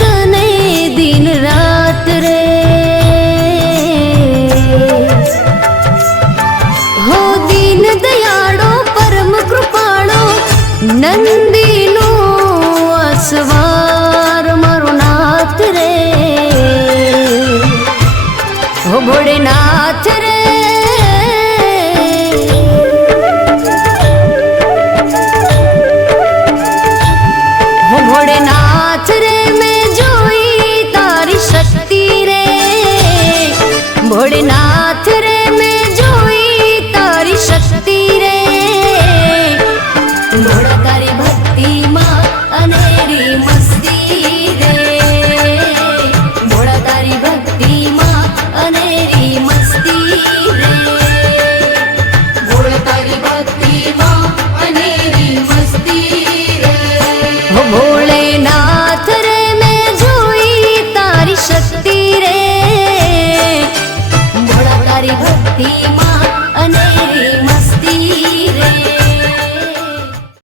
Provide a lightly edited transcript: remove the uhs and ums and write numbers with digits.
तने दिन रात रे हो दीन दयाड़ो परम कृपाणो नंदीनो असवार मारो नाथ रे हो भोलेनाथ रे हो भोलेनाथ रे मैं जोई तारी शक्ति रे भोलेनाथ